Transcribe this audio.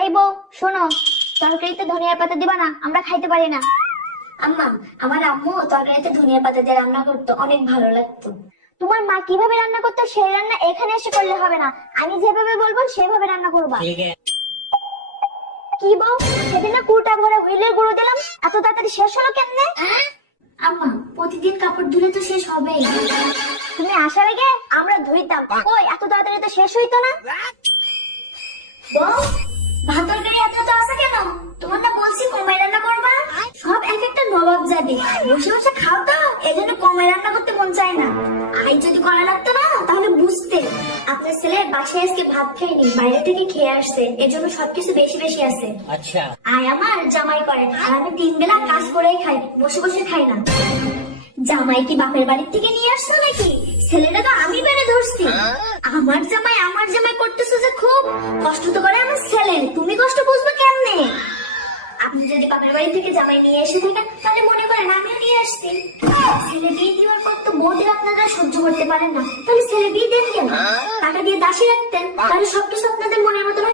এই বউ শোনো তরকারিতে ধনিয়া পাতা দিবা না আমরা খাইতে পারি না। আম্মা আমার আম্মু তরকারিতে ধনিয়া পাতা দিয়ে রান্না করতো অনেক ভালো লাগতো। তোমার মা কীভাবে রান্না করতে সেই রান্না এখানে এসে করলে হবে না। আমি যেভাবে বলব সেভাবে রান্না করবা। কি বউ সেদিন না কুড়টা ভরে হুইলের গুঁড়ো দিলাম এত তাড়াতাড়ি শেষ হলো কেমনে? আম্মা প্রতিদিন কাপড় ধুলে তো শেষ হবেই। তুমি আসার আগে আমরা ধুইতাম। কই এত তাড়াতাড়ি তো শেষ হইতো না। বেশি বেশি আছে। আচ্ছা। আয় আমার জামাই করে। আমি তিন বেলা কাজ করেই খাই বসে বসে খাই না। জামাই কি বাপের বাড়ির থেকে নিয়ে আসছো নাকি? ছেলেটা তো আমি বেড়ে ধরছি। হ্যাঁ? আমার জামাই যে খুব কষ্ট তো করে আমার ছেলে। তুমি কষ্ট বুঝবে কেমনে? আপনি যদি বাপের বাড়ি থেকে জামাই নিয়ে এসে থাকেন তাহলে মনে করেন আমিও নিয়ে আসছি। ছেলে বিয়ে দেওয়ার পর তো বৌদি আপনারা সহ্য করতে পারেন না। তাহলে ছেলে বিয়ে দেন কেন? টাকা দিয়ে দাসী রাখতেন তাহলে সবকিছু আপনাদের মনের মতো